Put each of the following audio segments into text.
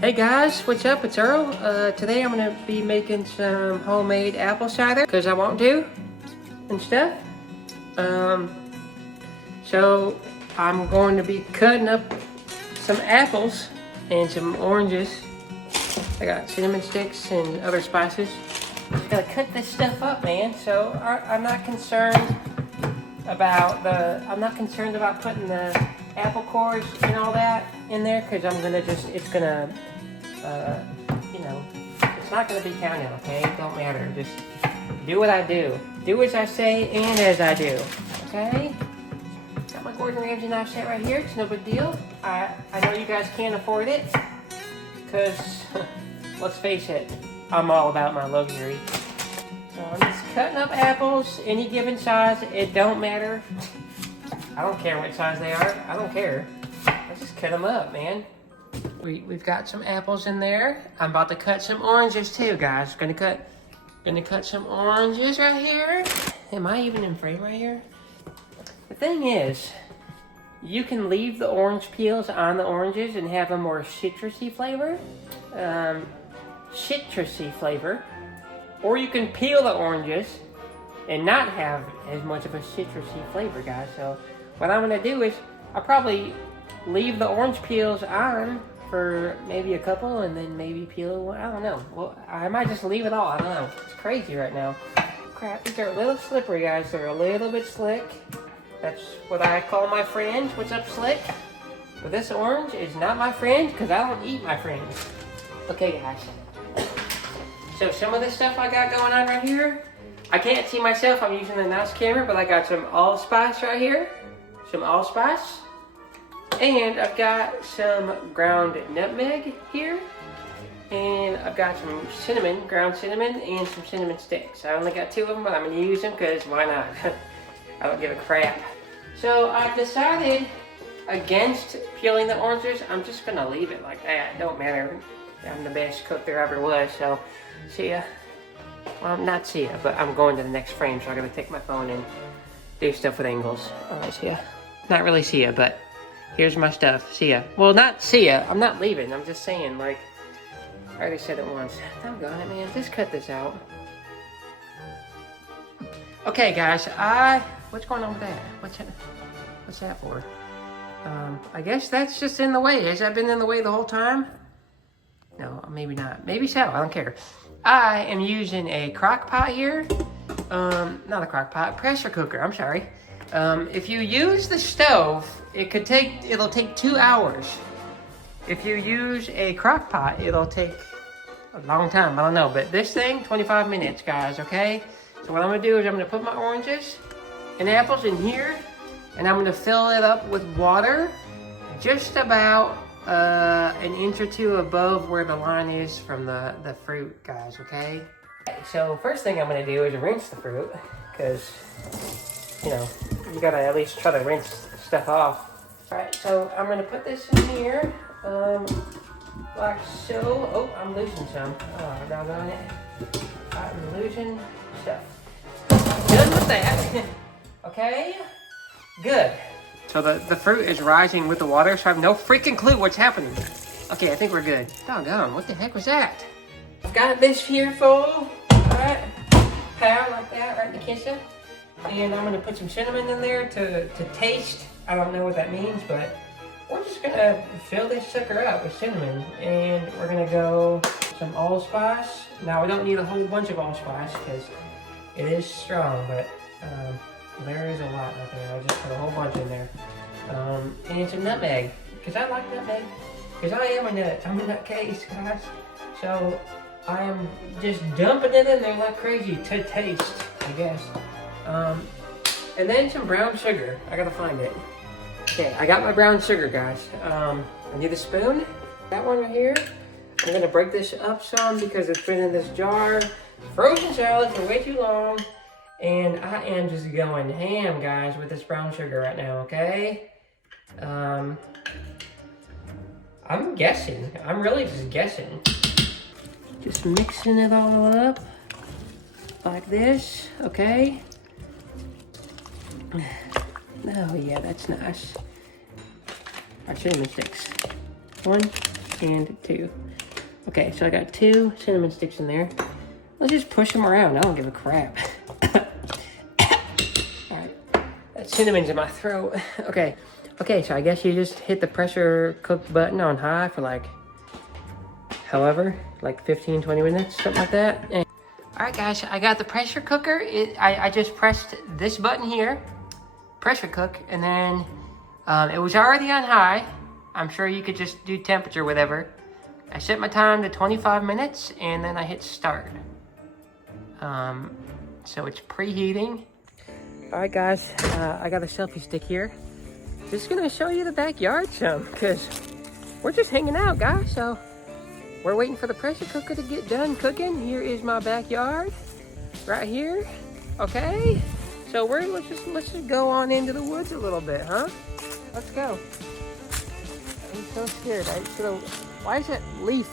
Hey guys, what's up? It's Earl. Today I'm gonna be making some homemade apple cider because I want to and stuff. So I'm going to be cutting up some apples and some oranges. I got cinnamon sticks and other spices. Gotta cut this stuff up, man. So I'm not concerned about putting the apple cores and all that in there because it's gonna you know, it's not gonna be counted, okay? Don't matter. Just do what I do. Do as I say and as I do, okay? Got my Gordon Ramsay knife set right here. It's no big deal. I know you guys can't afford it because, let's face it, I'm all about my luxury. So I'm just cutting up apples, any given size. It don't matter. I don't care what size they are. I don't care. I just cut them up, man. We've got some apples in there. I'm about to cut some oranges too, guys. Gonna cut some oranges right here. Am I even in frame right here? The thing is, you can leave the orange peels on the oranges and have a more citrusy flavor. Or you can peel the oranges and not have as much of a citrusy flavor, guys. So what I'm gonna do is I'll probably leave the orange peels on for maybe a couple and then maybe peel one. I don't know. Well, I might just leave it all. I don't know. It's crazy right now. Crap, these are a little slippery, guys. They're a little bit slick. That's what I call my friends. What's up, slick? But this orange is not my friend because I don't eat my friends. Okay, guys. So some of this stuff I got going on right here, I can't see myself. I'm using a nice camera, but I got some allspice right here. Some allspice. And I've got some ground nutmeg here. And I've got some cinnamon, ground cinnamon, and some cinnamon sticks. I only got 2 of them, but I'm going to use them because why not? I don't give a crap. So I've decided against peeling the oranges. I'm just going to leave it like that. Don't matter. I'm the best cook there ever was, so see ya. Well, not see ya, but I'm going to the next frame, so I gotta take my phone and do stuff with angles. Alright, see ya. Not really see ya, but here's my stuff. See ya. Well, not see ya. I'm not leaving. I'm just saying, like, I already said it once. Doggone it, man. Just cut this out. Okay, guys. What's going on with that? What's that for? I guess that's just in the way. Has that been in the way the whole time? No, maybe not. Maybe so. I don't care. I am using a crock pot here. Not a crock pot, pressure cooker. I'm sorry. If you use the stove, it'll take 2 hours. If you use a crock pot, it'll take a long time. I don't know, but this thing, 25 minutes, guys. Okay. So what I'm gonna do is I'm gonna put my oranges and apples in here, and I'm gonna fill it up with water, just about an inch or 2 above where the line is from the fruit, guys, okay? So first thing I'm gonna do is rinse the fruit, because, you know, you gotta at least try to rinse stuff off. Alright, so I'm gonna put this in here, like so. Oh, I'm losing some. Oh, doggone it. I'm losing stuff. Done with that. Okay, good. So the fruit is rising with the water, so I have no freaking clue what's happening. Okay, I think we're good. Doggone, what the heck was that? I've got this here full, alright? Pound like that, right in the kitchen. And I'm gonna put some cinnamon in there to taste. I don't know what that means, but we're just gonna fill this sucker up with cinnamon. And we're gonna go some allspice. Now, we don't need a whole bunch of allspice because it is strong, but there is a lot right there. I just put a whole bunch in there. And some nutmeg, because I like nutmeg. Because I am a nut. I'm a nutcase, guys. So I am just dumping it in there like crazy to taste, I guess. And then some brown sugar. I gotta find it. Okay, I got my brown sugar, guys. I need a spoon. That one right here. I'm gonna break this up some because it's been in this jar. Frozen salad for way too long. And I am just going ham, guys, with this brown sugar right now, okay? I'm guessing. I'm really just guessing. Just mixing it all up like this, okay? Oh, yeah, that's nice. Our cinnamon sticks. 1 and 2. Okay, so I got 2 cinnamon sticks in there. Let's just push them around. I don't give a crap. Alright, that cinnamon's in my throat. Okay, so I guess you just hit the pressure cook button on high for like, however, like 15, 20 minutes, something like that. And alright guys, I got the pressure cooker. I just pressed this button here, pressure cook, and then it was already on high. I'm sure you could just do temperature, whatever. I set my time to 25 minutes and then I hit start. So it's preheating. Alright guys, I got a selfie stick here. Just gonna show you the backyard some, because we're just hanging out, guys. So we're waiting for the pressure cooker to get done cooking. Here is my backyard, right here. Okay, so let's just go on into the woods a little bit, huh? Let's go. I'm so scared. Why is that leaf?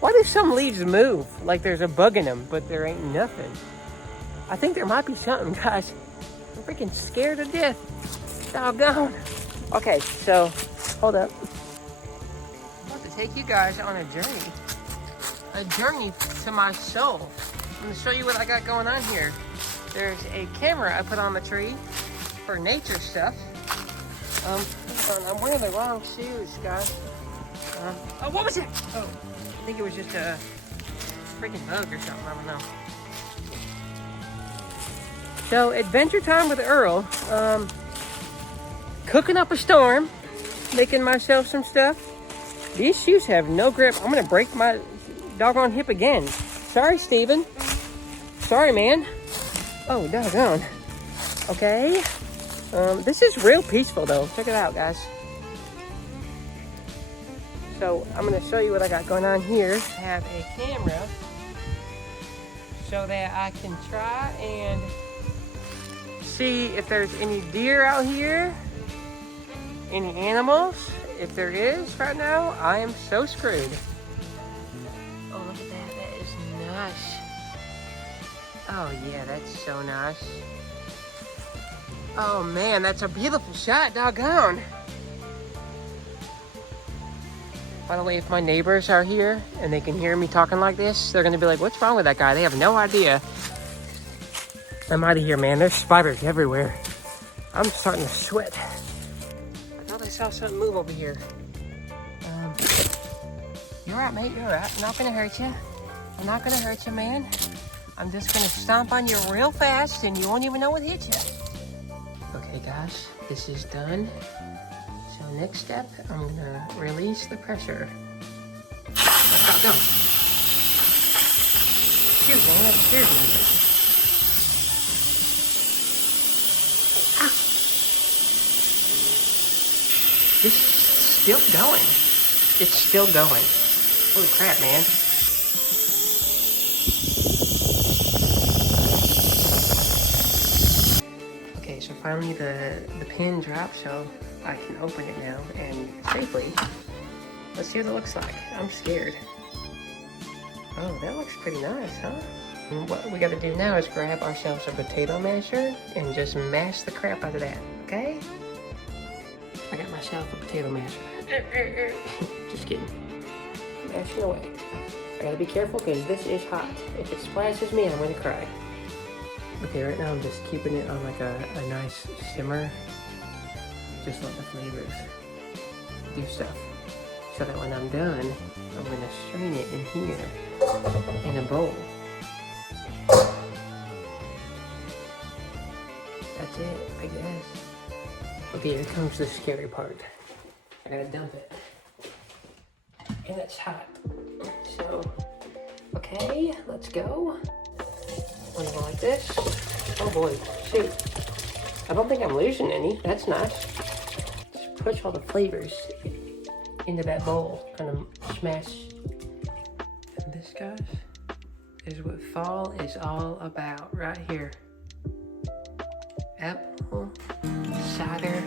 Why do some leaves move like there's a bug in them, but there ain't nothing? I think there might be something, guys. I'm freaking scared to death. Doggone. Okay, so hold up. I'm about to take you guys on a journey to my soul. I'm gonna show you what I got going on here. There's a camera I put on the tree for nature stuff. Hold on, I'm wearing the wrong shoes, guys. Oh, what was it? Oh, I think it was just a freaking bug or something, I don't know. So, adventure time with Earl. Cooking up a storm, making myself some stuff. These shoes have no grip. I'm gonna break my doggone hip again. Sorry, Steven. Sorry, man. Oh, doggone. Okay. This is real peaceful though. Check it out, guys. So I'm gonna show you what I got going on here. I have a camera so that I can try and see if there's any deer out here, any animals. If there is right now, I am so screwed. Oh, look at that. That is nice. Oh yeah, that's so nice. Oh man, that's a beautiful shot, doggone. By the way, if my neighbors are here and they can hear me talking like this, they're gonna be like, what's wrong with that guy? They have no idea. I'm out of here, man. There's spiders everywhere. I'm starting to sweat. I thought I saw something move over here. You're right, mate, you're right. I'm not gonna hurt you. I'm not gonna hurt you, man. I'm just gonna stomp on you real fast and you won't even know what hit you. Okay, guys, this is done. So next step, I'm gonna release the pressure. Stop, no. Shoot, man, that scared me. Ah. This is still going. It's still going. Holy crap, man. Okay, so finally the pin dropped, so I can open it now and safely. Let's see what it looks like. I'm scared. Oh, that looks pretty nice, huh? And what we gotta do now is grab ourselves a potato masher and just mash the crap out of that, okay? I got myself a potato masher. Just kidding. Mashing away. I gotta be careful because this is hot. If it splashes me, I'm gonna cry. Okay, right now I'm just keeping it on like a nice simmer. Just let the flavors do stuff. So that when I'm done, I'm gonna strain it in here, in a bowl. That's it, I guess. Okay, here comes the scary part. I gotta dump it. And it's hot. So, okay, let's go. One go like this. Oh boy, shoot. I don't think I'm losing any. That's nice. Just push all the flavors into that bowl. Kind of smash. And this, guys, is what fall is all about right here. Apple cider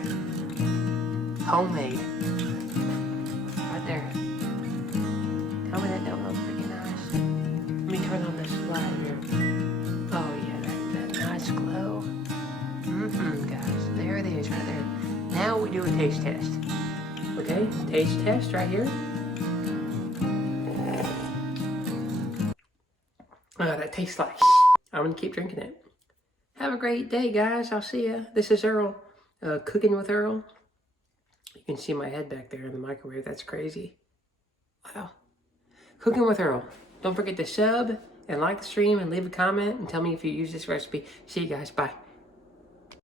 homemade. Right there. Tell me that don't look pretty nice. Let me turn on this light here. Oh yeah, that nice glow. Guys, there it is right there. Now we do a taste test. Okay, taste test right here. That tastes like I'm gonna keep drinking it. Have a great day, guys. I'll see ya. This is Earl, Cooking with Earl. You can see my head back there in the microwave. That's crazy. Wow. Cooking with Earl. Don't forget to sub and like the stream and leave a comment and tell me if you use this recipe. See you guys. Bye.